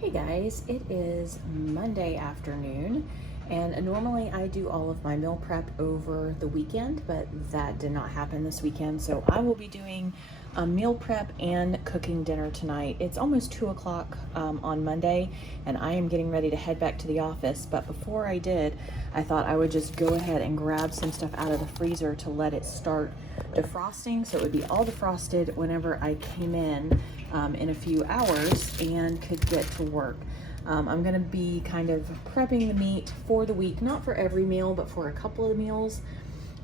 Hey guys, it is Monday afternoon, and normally I do all of my meal prep over the weekend, but that did not happen this weekend, so I will be doing a meal prep and cooking dinner tonight. It's almost 2 o'clock on Monday, and I am getting ready to head back to the office, but before I did, I thought I would just go ahead and grab some stuff out of the freezer to let it start defrosting, so it would be all defrosted whenever I came in a few hours and could get to work. I'm gonna be kind of prepping the meat for the week, not for every meal, but for a couple of meals.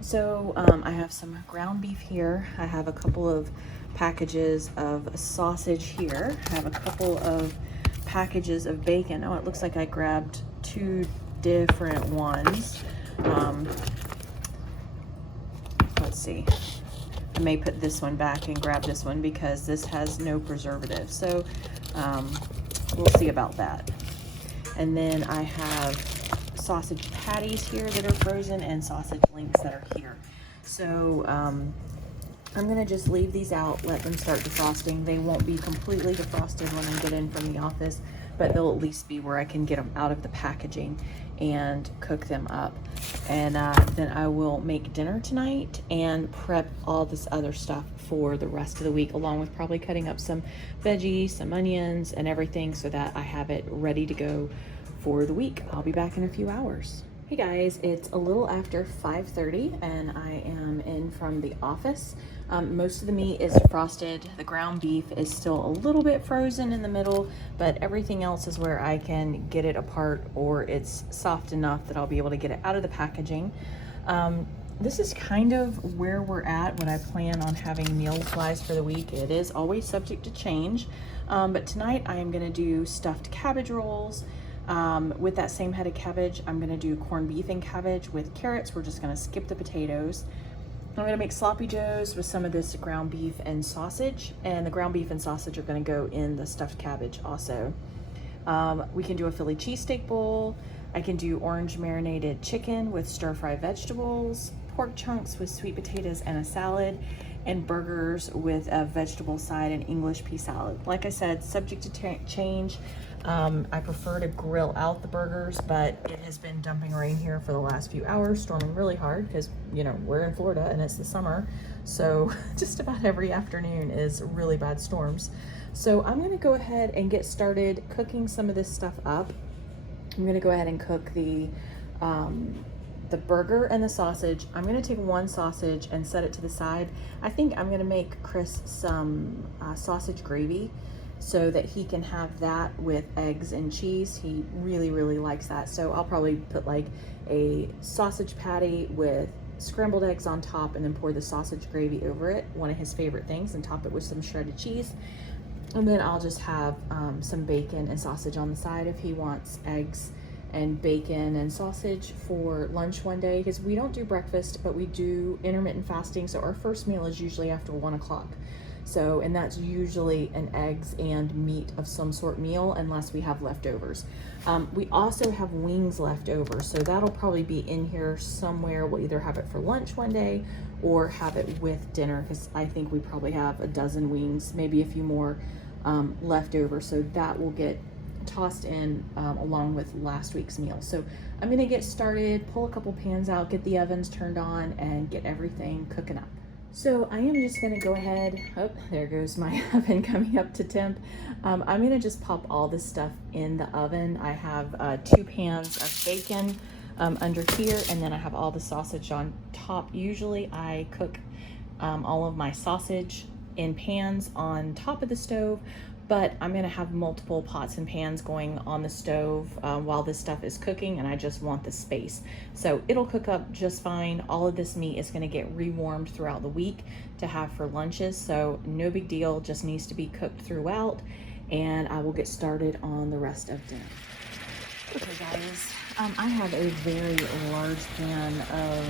So I have some ground beef here. I have a couple of packages of sausage here. I have a couple of packages of bacon. Oh, it looks like I grabbed two different ones. Let's see. I may put this one back and grab this one because this has no preservative. So we'll see about that. And then I have sausage patties here that are frozen and sausage links that are here. So I'm gonna just leave these out, let them start defrosting. They won't be completely defrosted when I get in from the office, but they'll at least be where I can get them out of the packaging and cook them up. And then I will make dinner tonight and prep all this other stuff for the rest of the week, along with probably cutting up some veggies, some onions and everything so that I have it ready to go for the week. I'll be back in a few hours. Hey guys, it's a little after 5:30 and I am in from the office. Most of the meat is frosted. The ground beef is still a little bit frozen in the middle, but everything else is where I can get it apart or it's soft enough that I'll be able to get it out of the packaging. This is kind of where we're at when I plan on having meal-wise for the week. It is always subject to change, but tonight I am gonna do stuffed cabbage rolls. With that same head of cabbage, I'm gonna do corned beef and cabbage with carrots. We're just gonna skip the potatoes. I'm gonna make sloppy joes with some of this ground beef and sausage, and the ground beef and sausage are gonna go in the stuffed cabbage also. We can do a Philly cheesesteak bowl. I can do orange marinated chicken with stir-fry vegetables, pork chunks with sweet potatoes and a salad, and burgers with a vegetable side and English pea salad. Like I said, subject to change. I prefer to grill out the burgers, but it has been dumping rain here for the last few hours, storming really hard because, you know, we're in Florida and it's the summer. So just about every afternoon is really bad storms. So I'm gonna go ahead and get started cooking some of this stuff up. I'm gonna go ahead and cook the burger and the sausage. I'm gonna take one sausage and set it to the side. I think I'm gonna make Chris some sausage gravy so that he can have that with eggs and cheese. He really, really likes that. So I'll probably put like a sausage patty with scrambled eggs on top and then pour the sausage gravy over it, one of his favorite things, and top it with some shredded cheese. And then I'll just have some bacon and sausage on the side if he wants eggs and bacon and sausage for lunch one day, because we don't do breakfast, but we do intermittent fasting. So our first meal is usually after 1 o'clock. So, and that's usually an eggs and meat of some sort meal unless we have leftovers. We also have wings left over, so that'll probably be in here somewhere. We'll either have it for lunch one day or have it with dinner, because I think we probably have a dozen wings, maybe a few more left over. So that will get tossed in along with last week's meal. So I'm gonna get started, pull a couple pans out, get the ovens turned on, and get everything cooking up. So I am just gonna go ahead, oh, there goes my oven coming up to temp. I'm gonna just pop all this stuff in the oven. I have 2 pans of bacon under here, and then I have all the sausage on top. Usually I cook all of my sausage in pans on top of the stove, but I'm gonna have multiple pots and pans going on the stove while this stuff is cooking, and I just want the space. So it'll cook up just fine. All of this meat is gonna get rewarmed throughout the week to have for lunches, so no big deal, just needs to be cooked throughout, and I will get started on the rest of dinner. Okay guys, I have a very large pan of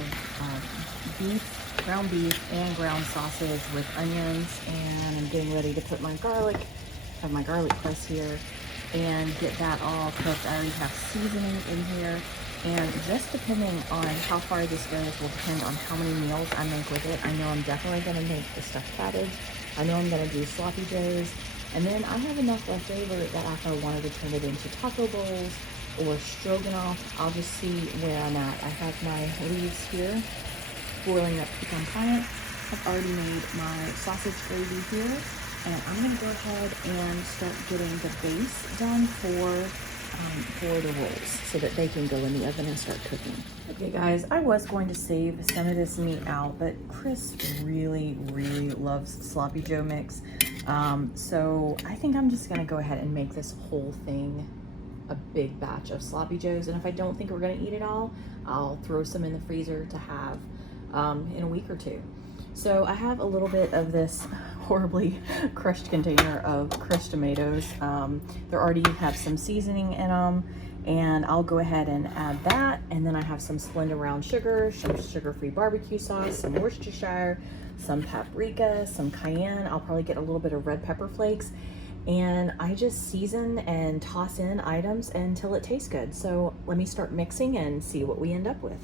beef, ground beef and ground sausage with onions, and I'm getting ready to put my garlic, have my garlic press here, and get that all cooked. I already have seasoning in here, and just depending on how far this goes will depend on how many meals I make with it. I know I'm definitely going to make the stuffed cabbage. I know I'm going to do sloppy joes, And then I have enough left over that if I wanted to turn it into taco bowls or stroganoff, I'll just see where I'm at. I have my leaves here boiling up pecan pie. I've already made my sausage gravy here, and I'm gonna go ahead and start getting the base done for the rolls so that they can go in the oven and start cooking. Okay guys, I was going to save some of this meat out, but Chris really loves sloppy joe mix. So I think I'm just gonna go ahead and make this whole thing a big batch of sloppy joes, and if I don't think we're gonna eat it all, I'll throw some in the freezer to have in a week or two. So I have a little bit of this horribly crushed container of crushed tomatoes. They already have some seasoning in them, and I'll go ahead and add that. And then I have some Splenda brown sugar, some sugar-free barbecue sauce, some Worcestershire, some paprika, some cayenne. I'll probably get a little bit of red pepper flakes. And I just season and toss in items until it tastes good. So let me start mixing and see what we end up with.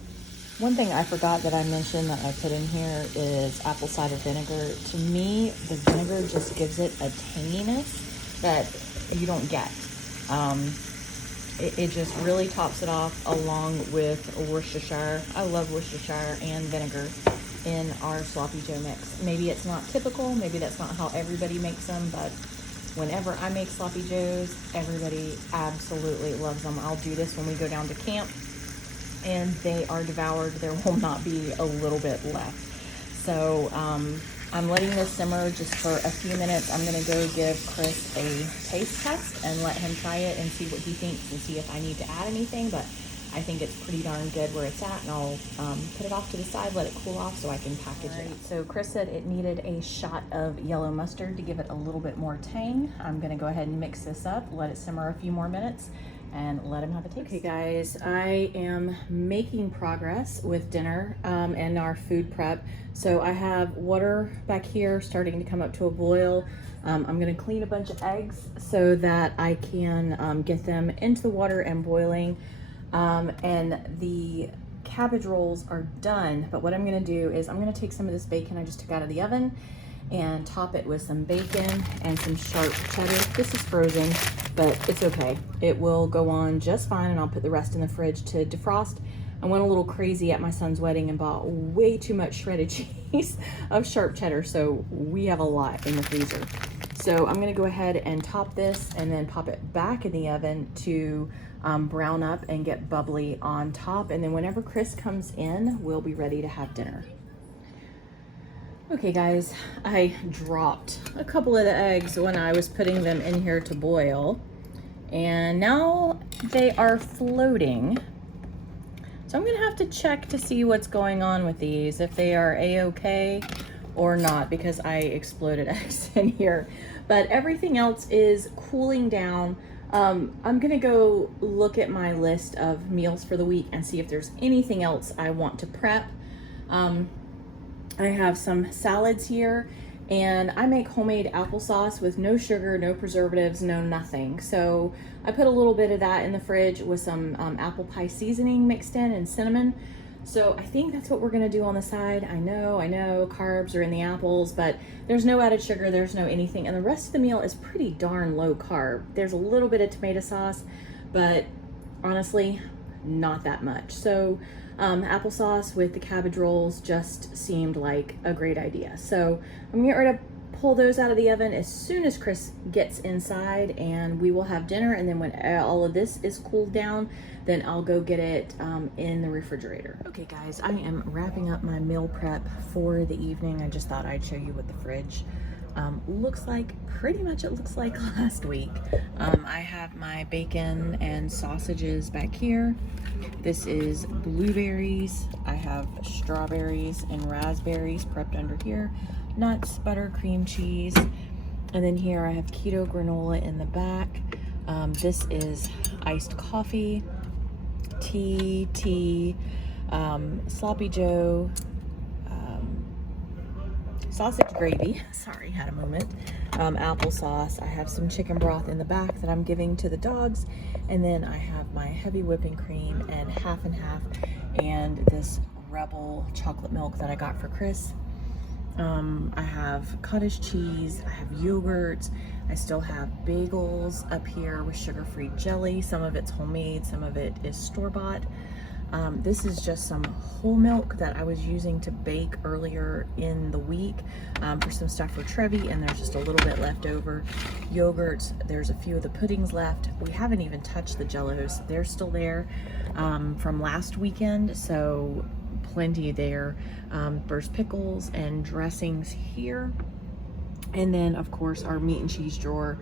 One thing I forgot that I mentioned that I put in here is apple cider vinegar. To me, the vinegar just gives it a tanginess that you don't get. It just really tops it off along with Worcestershire. I love Worcestershire and vinegar in our sloppy joe mix. Maybe it's not typical, maybe that's not how everybody makes them, but whenever I make sloppy joes, everybody absolutely loves them. I'll do this when we go down to camp and they are devoured. There will not be a little bit left. So I'm letting this simmer just for a few minutes. I'm gonna go give Chris a taste test and let him try it and see what he thinks and see if I need to add anything, but I think it's pretty darn good where it's at, and I'll put it off to the side, let it cool off so I can package it up. So Chris said it needed a shot of yellow mustard to give it a little bit more tang. I'm gonna go ahead and mix this up, let it simmer a few more minutes, and let him have a taste. Okay guys, I am making progress with dinner and our food prep. So I have water back here starting to come up to a boil. I'm gonna clean a bunch of eggs so that I can get them into the water and boiling. And the cabbage rolls are done, but what I'm gonna do is I'm gonna take some of this bacon I just took out of the oven and top it with some bacon and some sharp cheddar. This is frozen, but it's okay. It will go on just fine, and I'll put the rest in the fridge to defrost. I went a little crazy at my son's wedding and bought way too much shredded cheese of sharp cheddar, so we have a lot in the freezer. So I'm gonna go ahead and top this and then pop it back in the oven to brown up and get bubbly on top. And then whenever Chris comes in, we'll be ready to have dinner. Okay guys, I dropped a couple of the eggs when I was putting them in here to boil, and now they are floating. So I'm gonna have to check to see what's going on with these, if they are a-okay or not, because I exploded eggs in here. But everything else is cooling down. I'm gonna go look at my list of meals for the week and see if there's anything else I want to prep. I have some salads here, and I make homemade applesauce with no sugar, no preservatives, no nothing. So I put a little bit of that in the fridge with some apple pie seasoning mixed in and cinnamon. So I think that's what we're gonna do on the side. I know, carbs are in the apples, but there's no added sugar, there's no anything. And the rest of the meal is pretty darn low carb. There's a little bit of tomato sauce, but honestly, not that much. So applesauce with the cabbage rolls just seemed like a great idea. So I'm gonna get ready to pull those out of the oven as soon as Chris gets inside, and we will have dinner. And then when all of this is cooled down, then I'll go get it in the refrigerator. Okay guys, I am wrapping up my meal prep for the evening. I just thought I'd show you what the fridge looks like. Pretty much it looks like last week. I have my bacon and sausages back here. This is blueberries. I have strawberries and raspberries prepped under here. Nuts, butter, cream cheese. And then here I have keto granola in the back. This is iced coffee, tea, sloppy joe, sausage gravy, sorry, had a moment, applesauce. I have some chicken broth in the back that I'm giving to the dogs, and then I have my heavy whipping cream and half, and this Rebel chocolate milk that I got for Chris. I have cottage cheese, I have yogurt, I still have bagels up here with sugar-free jelly. Some of it's homemade, some of it is store-bought. This is just some whole milk that I was using to bake earlier in the week for some stuff for Trevi, and there's just a little bit left over. Yogurts, there's a few of the puddings left. We haven't even touched the Jellos. They're still there from last weekend, so plenty there. There's pickles and dressings here. And then of course our meat and cheese drawer,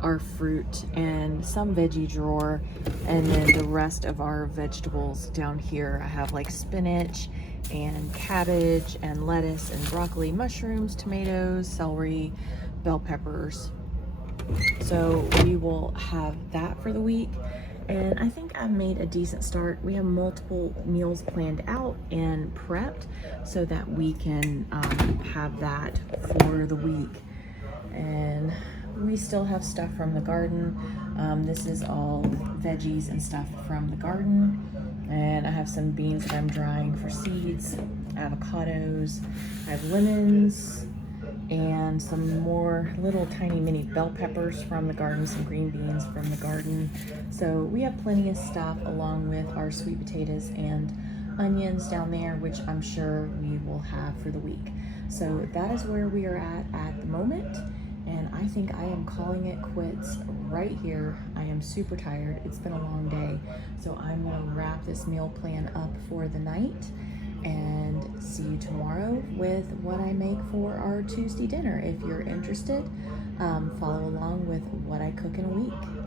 our fruit and some veggie drawer, and then the rest of our vegetables down here. I have like spinach and cabbage and lettuce and broccoli, mushrooms, tomatoes, celery, bell peppers. So we will have that for the week. And I think I've made a decent start. We have multiple meals planned out and prepped so that we can have that for the week. And we still have stuff from the garden. This is all veggies and stuff from the garden. And I have some beans that I'm drying for seeds, avocados, I have lemons, and some more little tiny mini bell peppers from the garden, some green beans from the garden. So we have plenty of stuff, along with our sweet potatoes and onions down there, which I'm sure we will have for the week. So that is where we are at the moment. And I think I am calling it quits right here. I am super tired. It's been a long day. So I'm gonna wrap this meal plan up for the night and see you tomorrow with what I make for our Tuesday dinner. If you're interested, follow along with what I cook in a week.